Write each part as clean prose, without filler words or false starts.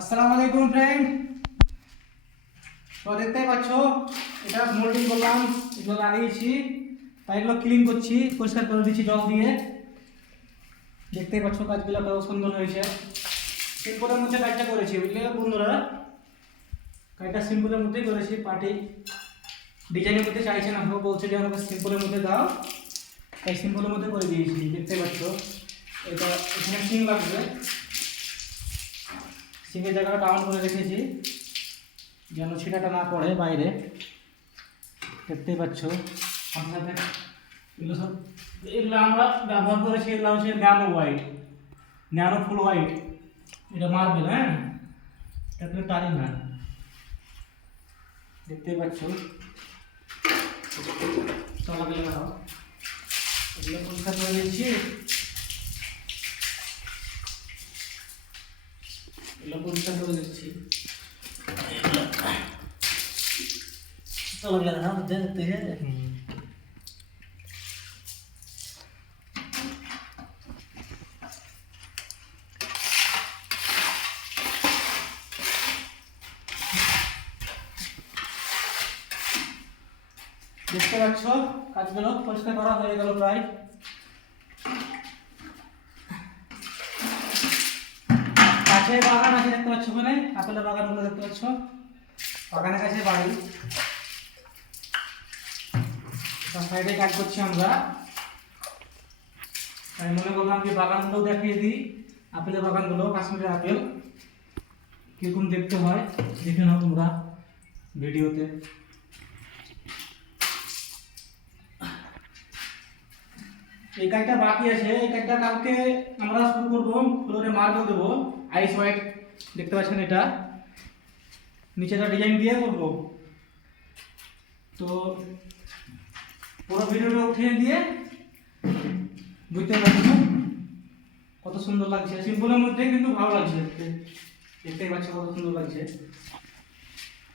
আসসালামু আলাইকুম ফ্রেন্ড। তো দেখতেই পাচ্ছ এটা মোল্ডিং করলাম, এগুলো লাগিয়েছি, তাই এগুলো ক্লিন করছি, পরিষ্কার করে দিচ্ছি জল দিয়ে। দেখতেই পাচ্ছ কাজগুলো কত সুন্দর হয়েছে। সিম্পলের মধ্যে কাজটা করেছি বুঝলে বন্ধুরা, কাজটা সিম্পলের মধ্যেই করেছি। পার্টি ডিজাইনের মধ্যে চাইছে না, বলছে যে আমাকে সিম্পলের মধ্যে দাও, তাই সিম্পলের মধ্যে করে দিয়েছি। দেখতে পাচ্ছ এটা এখানে সিং লাগবে, সিংয়ের জায়গাটা ডাউন করে রেখেছি যেন ছিটাটা না পড়ে বাইরে। দেখতেই পাচ্ছ আমার সাথে এগুলো সব, এগুলো আমরা ব্যবহার করেছি। এগুলো হচ্ছে ন্যানো হোয়াইট, ন্যানো ফুল হোয়াইট, এটা মার্বেল। হ্যাঁ, এটা কিন্তু টালি না। দেখতেই পাচ্ছ চলাগুলো না, এগুলো পরিষ্কার করে দিচ্ছি। এগুলো পরিষ্কার করে দিচ্ছি। চলো গেলে না দেখতে দেখতে পাচ্ছ কাজগুলো পরিষ্কার করা হয়ে গেল প্রায়। কাছে বাগান আছে দেখতে পাচ্ছ, ওখানে আপেলের বাগানগুলো দেখতে পাচ্ছ, বাগানের কাছে বাড়ি। তার সাইডে কাজ করছি আমরা, তাই মনে করলাম যে বাগানগুলো দেখিয়ে দিই। আপেলের বাগানগুলো, কাশ্মীরের আপেল কিরকম দেখতে হয় দেখে নাও তোমরা ভিডিওতে। এই কাজটা বাকি আছে, এই কাজটা কালকে আমরা শুরু করবো। ফ্লোরে মার্বেল দেবো, আইস হোয়াইট দেখতে পাচ্ছেন, এটা নিচেটা ডিজাইন দিয়ে করবো। তো পুরো ভিডিওটা উঠিয়ে দিয়ে বুঝতে পারছো কত সুন্দর লাগছে। সিম্পলের মধ্যে কিন্তু ভালো লাগছে দেখতে, দেখতেই পাচ্ছ কত সুন্দর লাগছে।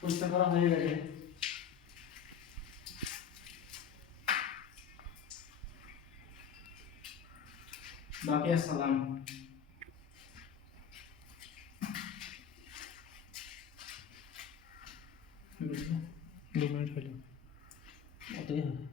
পরিষ্কার করা হয়ে গেছে। বাকি আসসালাম। 2 মিনিট হলো, এটাই হবে।